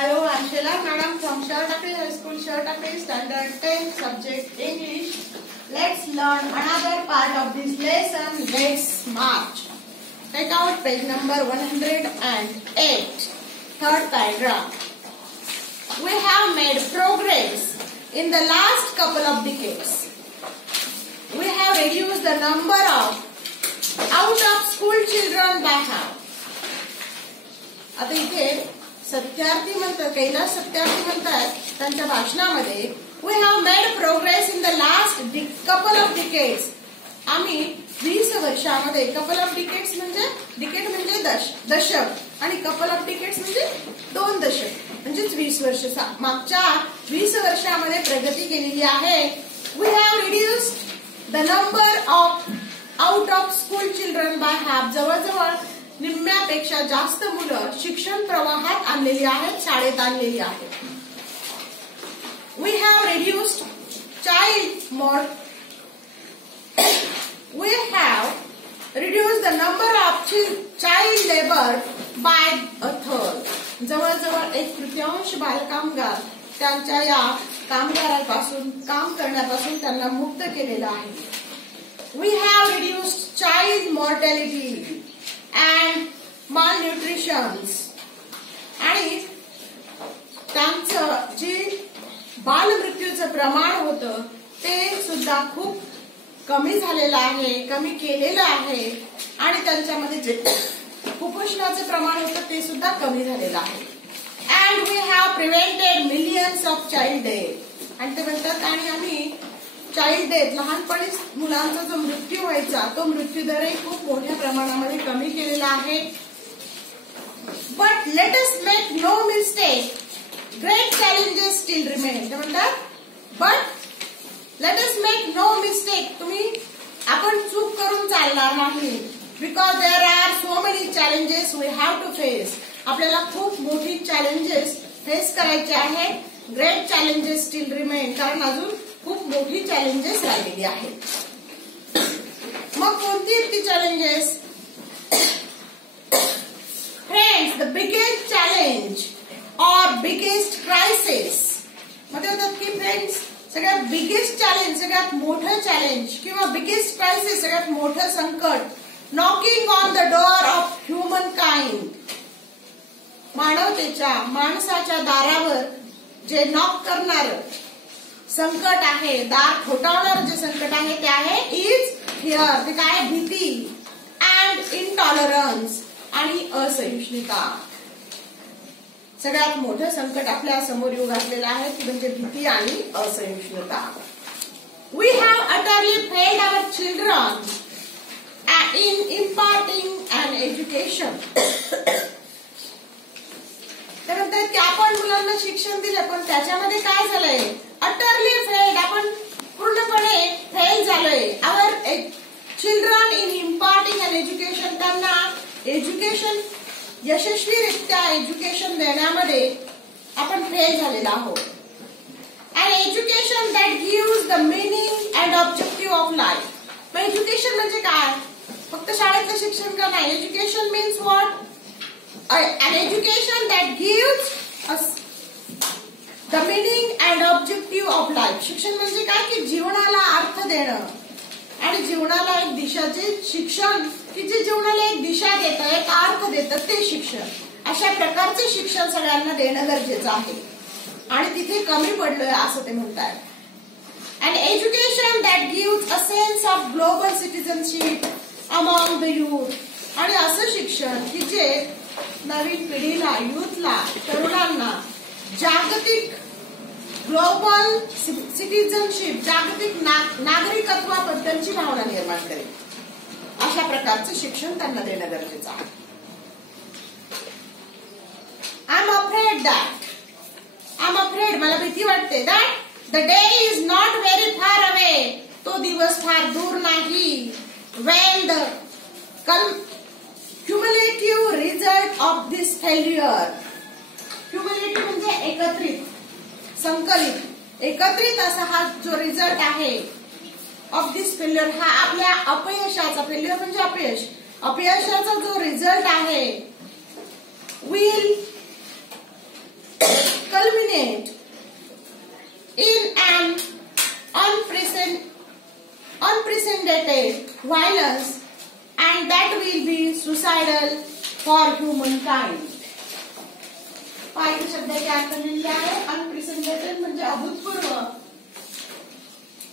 Hello, I'm Sheila Madam from Sharatakri High School, Sharatakri Standard 10, subject English. Let's learn another part of this lesson. Let's march. Take out page number 108, third paragraph. We have made progress in the last couple of decades. We have reduced the number of out-of-school children by half. आता इथे सत्यार्थी म्हणतात, कैलास सत्यार्थी म्हणतात त्यांच्या भाषणामध्ये we have made progress in the last couple of decades. आम्ही 20 वर्षामध्ये, couple of decades म्हणजे decade म्हणजे दशक आणि कपल ऑफ डिकेड्स म्हणजे 2 दशक म्हणजेच 20 वर्ष. मागच्या 20 वर्षामध्ये प्रगती केलेली आहे. We have reduced the number of out of school children by half. जवळजवळ निम्म्यापेक्षा जास्त मुलं शिक्षण प्रवाहात आणलेली आहेत, शाळेत आणलेली आहेत. We have reduced the number of child labour by a third. जवळजवळ 1/3 बालकामगार त्यांच्या या कामगारांपासून, काम करण्यापासून त्यांना मुक्त केलेलं आहे. We have reduced child mortality and malnutrition. आणि त्यांचं जे बालमृत्यूचं प्रमाण होतं ते सुद्धा खूप कमी झालेलं आहे, कमी केलेलं आहे. आणि त्यांच्यामध्ये जे कुपोषणाचं प्रमाण होतं ते सुद्धा कमी झालेलं आहे. and we have prevented millions of child death. आणि ते म्हणतात आणि आम्ही चाइल्ड डेथ, लहानपणी मुलांचा जो मृत्यू व्हायचा तो मृत्यू दरही खूप मोठ्या प्रमाणामध्ये कमी केलेला आहे. But let us make no mistake, great challenges still remain. ते म्हणतात but let us make no mistake, आपण चूक करून चालणार नाही. Because there are so many challenges we have to face. आपल्याला खूप मोठी चॅलेंजेस फेस करायचे आहेत. ग्रेट चॅलेंजेस स्टील रिमेन, कारण अजून खूप मोठी चॅलेंजेस राहिलेली आहेत. मग कोणती आहेत ती challenges? Friends, the biggest challenge और बिगेस्ट क्रायसिस मध्ये होतात की फ्रेंड्स सगळ्यात बिगेस्ट चॅलेंज, सगळ्यात मोठं चॅलेंज किंवा बिगेस्ट क्रायसिस, सगळ्यात मोठं संकट. Knocking on the door of human kind. माणसाच्या दारावर जे नॉक करणार संकट आहे, दार ठोठावणार जे संकट आहे ते आहे इज फिअर. ते काय? भीती. अँड इनटॉलरन्स, आणि असहिष्णुता. सगळ्यात मोठं संकट आपल्या समोर येऊ घातलेलं आहे ती म्हणजे भीती आणि असहिष्णुता. We have utterly failed our children in imparting an education. ते म्हणतात की आपण मुलांना शिक्षण दिलं पण त्याच्यामध्ये काय झालंय? अटरली फेल्ड, आपण पूर्णपणे फेल झालोय. Our children in imparting an education, त्यांना एज्युकेशन, यशस्वीरित्या एज्युकेशन देण्यामध्ये आपण फेल झालेला आहोत. An education that gives the meaning and objective of life. मग एज्युकेशन म्हणजे काय? फक्त शाळेतलं शिक्षण का नाही? Education means what? an education that gives us the meaning and objective of life. शिक्षण म्हणजे काय? की जीवनाला अर्थ देणं आणि जीवनाला एक दिशाचे शिक्षण, की जे जीवनाला एक दिशा देतं, एक अर्थ देतं, ते शिक्षण. अशा प्रकारचे शिक्षण सगळ्यांना देणं गरजेचं आहे आणि तिथे कमी पडलोय असं ते म्हणतात. An education that gives a sense of global citizenship among the youth. आणि असं शिक्षण की जे नवीन पिढीला, युथला, तरुणांना जागतिक ग्लोबल सिटीजनशिप, जागतिक नागरिकत्वाबद्दलची भावना निर्माण करेल. अशा प्रकारचं शिक्षण त्यांना देणं गरजेचं आहे. आय एम अफ्रेड, मला भीती वाटते. That the day is not very far away, तो दिवस फार दूर नाही. Wien the cumulative result of this failure. Cumulative म्हणजे एकत्रित, संकलित, एकत्रित असा हा जो रिझल्ट आहे ऑफ दिस फेल्युअर, हा आपल्या अपयशाचा, फेल्युअर म्हणजे अपयश, अपयशाचा जो रिझल्ट आहे, will suicidal for human kind. पाहिजे शब्दाचे अर्थ लिहिले आहे. अनप्रेसिडेंटेड म्हणजे अभूतपूर्व.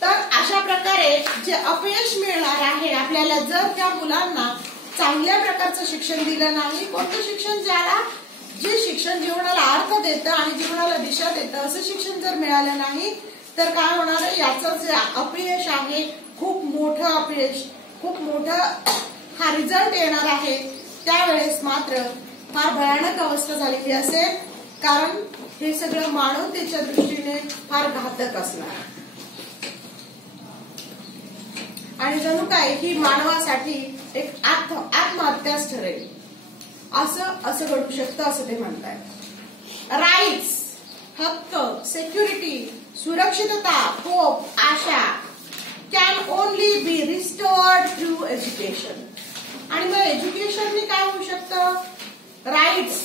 तर अशा प्रकारे जे अपयश मिळणार आहे आपल्याला जर त्या मुलांना चांगल्या प्रकारचं शिक्षण दिलं नाही. कोणतं शिक्षण? जे शिक्षण जीवनाला अर्थ देतं आणि जीवनाला दिशा देतं असं शिक्षण जर मिळालं नाही तर काय होणार आहे? याचं जे अपयश आहे खूप मोठं अपयश, खूप मोठं हा रिझल्ट येणार आहे. त्यावेळेस मात्र फार भयानक अवस्था झालेली असेल, कारण हे सगळं मानवतेच्या दृष्टीने फार घातक असणार आणि जणू काय ही मानवासाठी एक आत्महत्याच ठरेल असं घडू शकतं असं ते म्हणतात. राईट्स, हक्क, सिक्युरिटी, सुरक्षितता, hope, Asha can only be restored through education. आणि मग एज्युकेशनने काय होऊ शकतं? राईट्स,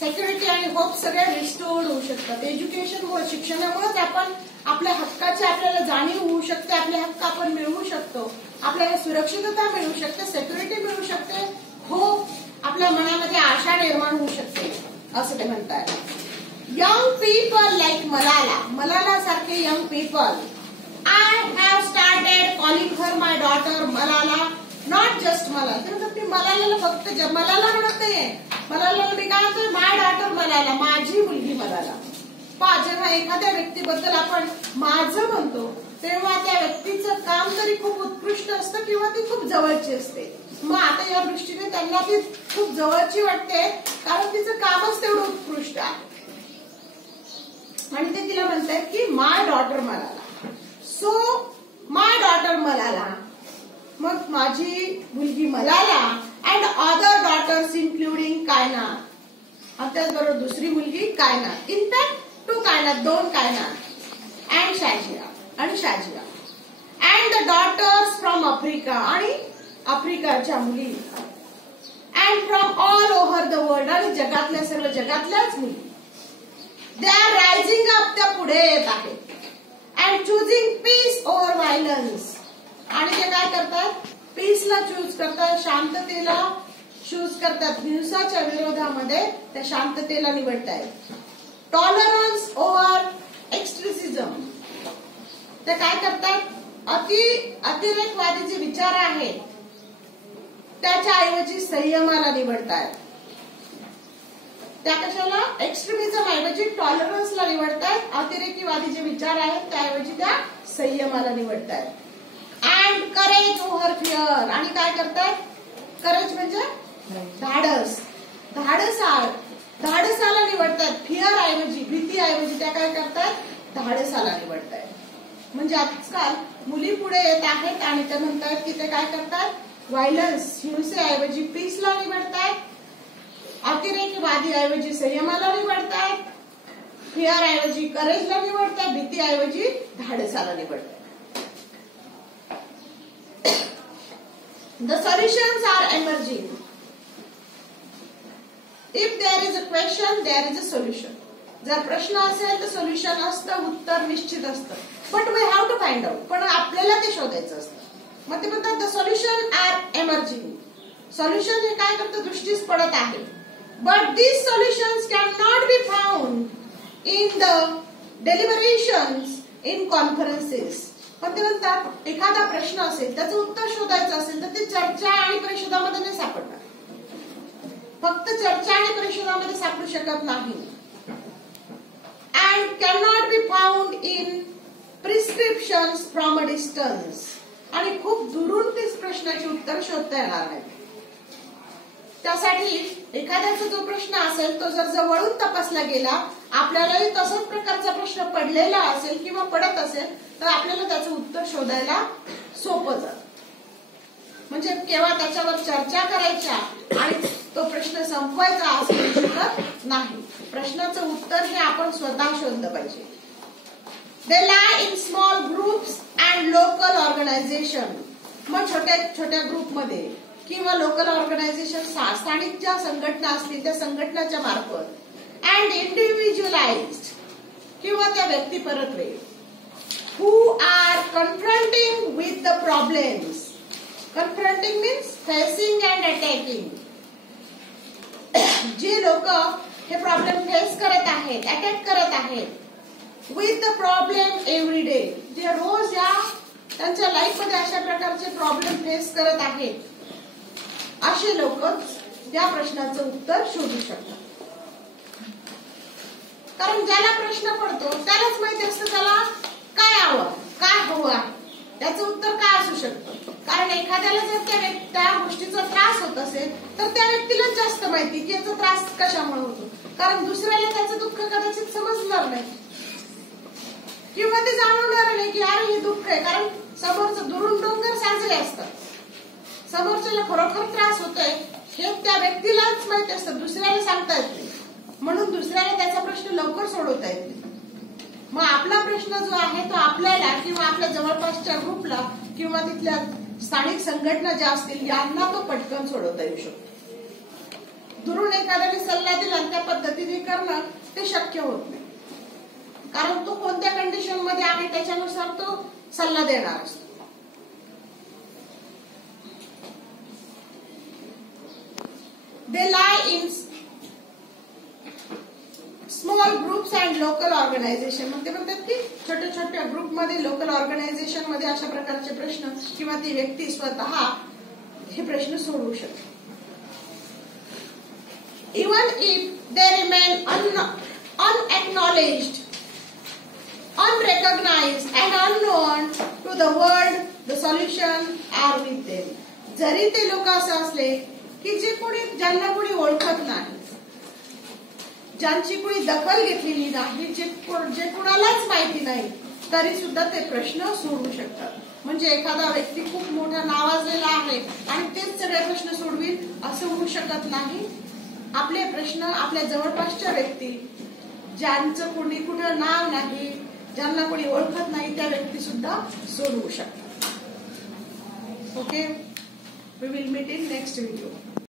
सिक्युरिटी आणि होप सगळे रिस्टोर्ड होऊ शकतात. एज्युकेशनमुळे, शिक्षणामुळेच आपण आपल्या हक्काची आपल्याला जाणीव होऊ शकते. आपले हक्क आपण मिळवू शकतो. आपल्याला सुरक्षितता मिळू शकते, सिक्युरिटी मिळू शकते, होप, आपल्या मनामध्ये आशा निर्माण होऊ शकते असं ते म्हणतात. यंग पीपल लाईक मलाला सारखे young people, I have started calling her my daughter Malala, not just Malala. ते म्हणतात मी मलाला फक्त मलाला म्हणत नाहीये. मलाला मी काय म्हणतोय? माय डॉटर मलाला, माझी मुलगी मलाला. जेव्हा एखाद्या व्यक्तीबद्दल आपण माझं म्हणतो तेव्हा त्या व्यक्तीचं काम तरी खूप उत्कृष्ट असतं किंवा ती खूप जवळची असते. मग आता या दृष्टीने त्यांना ती खूप जवळची वाटते कारण तिचं कामच तेवढं उत्कृष्ट आहे आणि ते तिला म्हणतात की my daughter Malala. So my daughter Malala, मग माझी मुलगी Malala and other daughters including Kainat, त्याचबरोबर दुसरी मुलगी कायनात. इनफॅक्ट 2 कायनात, 2 कायनात अँड शाजिया आणि Shazia and the daughters from Africa, आणि आफ्रिकाच्या मुली and from all over the world, आणि जगातल्या सर्व जगातल्याच मुली. दे आर रायझिंग अप, त्या पुढे येत आहेत. And choosing peace over violence, आणि ते काय करतात? पीसला चूज करतात, शांततेला चूज करतात. हिंसाच्या विरोधामध्ये त्या शांततेला निवडतायत. टॉलरन्स ओव्हर एक्स्ट्रीसिझम, ते काय करतात? अतिरेकवादी जे विचार आहेत त्याच्या ऐवजी संयमाला निवडतायत. त्या कशाला? एक्स्ट्रीमिझम ऐवजी टॉलरन्सला निवडतायत. अतिरेकीवादी जे विचार आहेत त्याऐवजी त्या संयमाला निवडतायत. अँड करेज ओव्हर फिअर, आणि काय करतात? करेज म्हणजे धाडस, धाडसाला निवडतात. फिअर ऐवजी, भीती ऐवजी त्या काय करतात? धाडसाला निवडतायत. म्हणजे आजकाल मुली पुढे येत आहेत आणि ते म्हणतात की ते काय करतात? व्हायलन्स, हिंसेऐवजी पीसला निवडतायत. अतिरेकवादी ऐवजी संयमाला निवडतायत. फिअर ऐवजी करेजला निवडतायत. भीती ऐवजी धाडसाला निवडतायत. The solutions are emerging. If there is a question, there is a solution. जर प्रश्न असेल तर सोल्युशन असतं, उत्तर निश्चित असतं. But we have to find out, पण आपल्याला ते शोधायचं असतं. मग ते म्हणतात the solution are emerging. Solution हे काय करतं? दृष्टीस पडत आहे. But these solutions can not be found in the deliberations in conferences. पण ते म्हणतात एखादा प्रश्न असेल त्याचं उत्तर शोधायचं असेल तर ते चर्चा आणि परिषदामध्ये नाही सापडणार. फक्त चर्चा आणि परिषदामध्ये सापडू शकत नाही. And can not be found in prescriptions from a distance. आणि खूप दुरून तेच प्रश्नाची उत्तर शोधता येणार नाही. त्यासाठी एखाद्याचा जो प्रश्न असेल तो जर जवळून तपासला गेला, आपल्यालाही तसाच प्रकारचा प्रश्न पडलेला असेल किंवा पडत असेल तर आपल्याला त्याचं उत्तर शोधायला सोपं जातं. म्हणजे केवळ त्याच्यावर चर्चा करायच्या आणि तो प्रश्न संपवायचा असं शकत नाही. प्रश्नाचं उत्तर हे आपण स्वतः शोधलं पाहिजे. They lie in small groups and local organization. मग छोट्या छोट्या ग्रुपमध्ये किंवा लोकल ऑर्गनायझेशन, स्थानिक ज्या संघटना असतील त्या संघटनाच्या मार्फत, अँड इंडिव्हिज्युअलाइज्ड किंवा त्या व्यक्तिपरत्वे, who are confronting with the problems. Confronting means facing and attacking. जे लोक हे प्रॉब्लेम फेस करत आहेत, अटॅक करत आहेत with the problem every day, जे रोज या त्यांच्या लाईफ मध्ये अशा प्रकारचे प्रॉब्लेम फेस करत आहेत, असे लोक या प्रश्नाचं उत्तर शोधू शकतात. कारण ज्याला प्रश्न पडतो त्यालाच माहिती असतं त्याला काय हवं, काय हवं आहे, त्याचं उत्तर काय असू शकतं. कारण एखाद्याला जर त्या गोष्टीचा त्रास होत असेल तर त्या व्यक्तीलाच जास्त माहिती की याचा त्रास कशामुळे होतो. कारण दुसऱ्याला त्याचं दुःख कदाचित समजणार नाही किंवा ते जाणवणार नाही की अरे हे दुःख आहे. कारण समोरचं दुरून डोंगर साजरे असतात, समोरच्याला खरोखर त्रास होतोय हे त्या व्यक्तीलाच माहिती असतं, दुसऱ्याला सांगता येत नाही. म्हणून दुसऱ्याला त्याचा प्रश्न लवकर सोडवता येत नाही. मग आपला प्रश्न जो आहे तो आपल्याला किंवा आपल्या जवळपासच्या ग्रुपला किंवा तिथल्या स्थानिक संघटना ज्या असतील यांना तो पटकन सोडवता येऊ शकतो. दुरून एखाद्याने सल्ला दिला आणि त्या पद्धतीने करणं ते शक्य होत नाही. कारण तो कोणत्या कंडिशन मध्ये आहे त्याच्यानुसार तो सल्ला देणार असतो. They lie in small groups and local organization. म्हणजे म्हणतात की छोट्या छोट्या ग्रुप मध्ये, लोकल ऑर्गनायझेशन मध्ये अशा प्रकारचे प्रश्न किंवा ती व्यक्ती स्वतः हे प्रश्न सोडवू शकते. Even if they remain unacknowledged, unrecognized and unknown to the world, the solution are with them. जरी ते लोक असं असले की ज्यांना कोणी ओळखत नाही, ज्यांची कोणी दखल घेतलेली नाही, जे कोणालाच माहिती नाही, तरी सुद्धा ते प्रश्न सोडवू शकतात. म्हणजे एखादा व्यक्ती खूप मोठा नावाजलेला आहे आणि तेच सगळे प्रश्न सोडवील असं होऊ शकत नाही. आपले प्रश्न आपल्या जवळपासच्या व्यक्ती, ज्यांचं कोणी कुठं नाव नाही, ज्यांना कोणी ओळखत नाही, त्या व्यक्ती सुद्धा सोडवू शकतात. Okay, we will meet in next video.